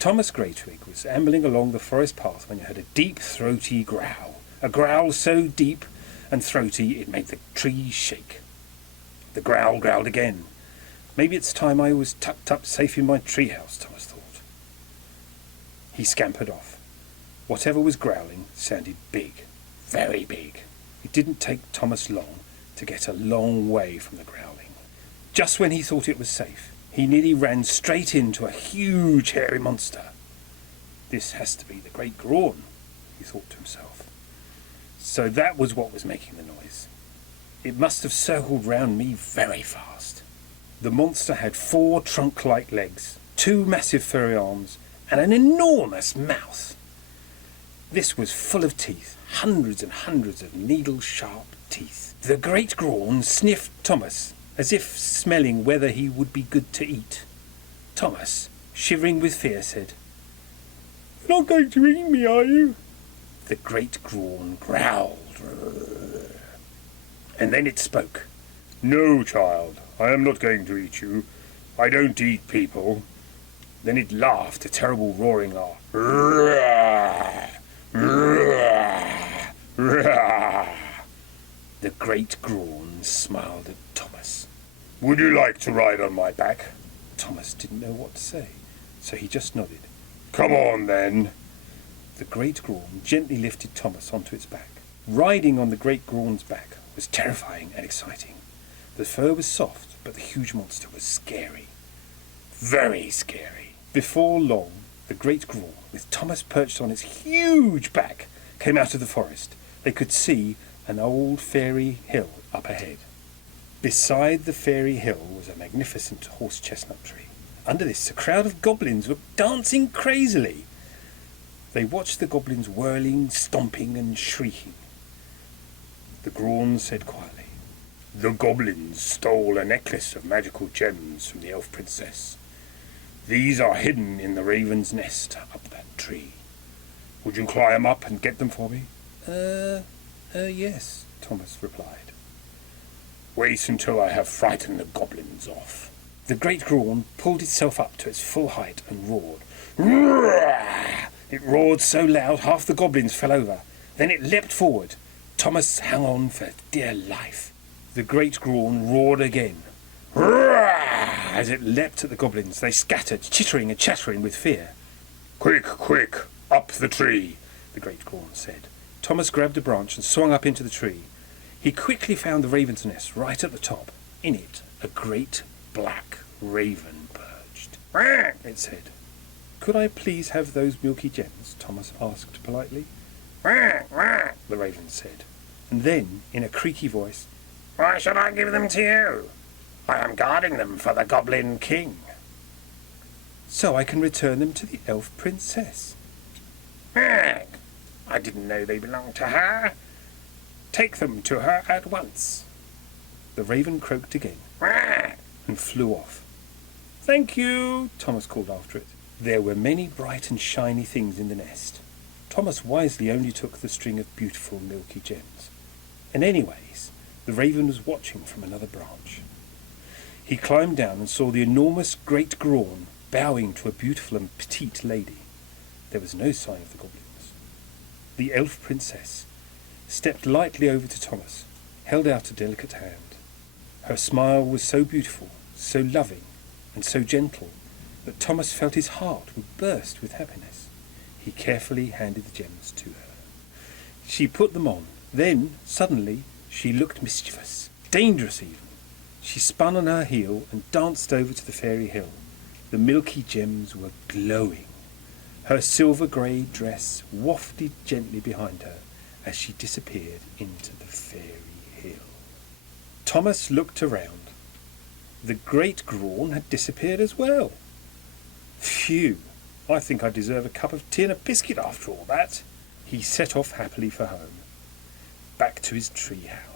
Thomas Greytwig was ambling along the forest path when he heard a deep, throaty growl. A growl so deep and throaty it made the trees shake. The growl growled again. Maybe it's time I was tucked up safe in my treehouse, Thomas thought. He scampered off. Whatever was growling sounded big, very big. It didn't take Thomas long to get a long way from the growling. Just when he thought it was safe, he nearly ran straight into a huge hairy monster. This has to be the Great Grawn, he thought to himself. So that was what was making the noise. It must have circled round me very fast. The monster had 4 trunk-like legs, 2 massive furry arms, and an enormous mouth. This was full of teeth, hundreds and hundreds of needle-sharp teeth. The Great Grawn sniffed Thomas, as if smelling whether he would be good to eat. Thomas, shivering with fear, said, "You're not going to eat me, are you?" The Great Grawn growled. And then it spoke. "No, child, I am not going to eat you. I don't eat people." Then it laughed, a terrible roaring laugh. The Great Grawn smiled at Thomas. "Would you like to ride on my back?" Thomas didn't know what to say, so he just nodded. "Come on, then." The Great Grawn gently lifted Thomas onto its back. Riding on the Great Grawn's back was terrifying and exciting. The fur was soft, but the huge monster was scary. Very scary. Before long, the Great Grawn, with Thomas perched on its huge back, came out of the forest. They could see an old fairy hill up ahead. Beside the fairy hill was a magnificent horse-chestnut tree. Under this, a crowd of goblins were dancing crazily. They watched the goblins whirling, stomping and shrieking. The Grawn said quietly, "The goblins stole a necklace of magical gems from the elf princess. These are hidden in the raven's nest up that tree. Would you climb up and get them for me?" Yes, Thomas replied. "Wait until I have frightened the goblins off." The Great Grawn pulled itself up to its full height and roared. Roar! It roared so loud half the goblins fell over. Then it leapt forward. Thomas hung on for dear life. The Great Grawn roared again. Roar! As it leapt at the goblins, they scattered, chittering and chattering with fear. "Quick, quick, up the tree," the Great Grawn said. Thomas grabbed a branch and swung up into the tree. He quickly found the raven's nest right at the top. In it, a great black raven perched. "Quack," it said. "Could I please have those milky gems?" Thomas asked politely. "Quack, quack," the raven said. And then, in a creaky voice, "Why should I give them to you? I am guarding them for the Goblin King." "So I can return them to the elf princess." "Quack, I didn't know they belonged to her. Take them to her at once." The raven croaked again, "Quack," and flew off. "Thank you," Thomas called after it. There were many bright and shiny things in the nest. Thomas wisely only took the string of beautiful milky gems. And anyways, the raven was watching from another branch. He climbed down and saw the enormous Great Grawn bowing to a beautiful and petite lady. There was no sign of the goblins. The elf princess stepped lightly over to Thomas, held out a delicate hand. Her smile was so beautiful, so loving, and so gentle that Thomas felt his heart would burst with happiness. He carefully handed the gems to her. She put them on. Then, suddenly, she looked mischievous, dangerous even. She spun on her heel and danced over to the fairy hill. The milky gems were glowing. Her silver-grey dress wafted gently behind her as she disappeared into the fairy hill. Thomas looked around. The Great Grawn had disappeared as well. Phew, I think I deserve a cup of tea and a biscuit after all that. He set off happily for home, back to his tree house.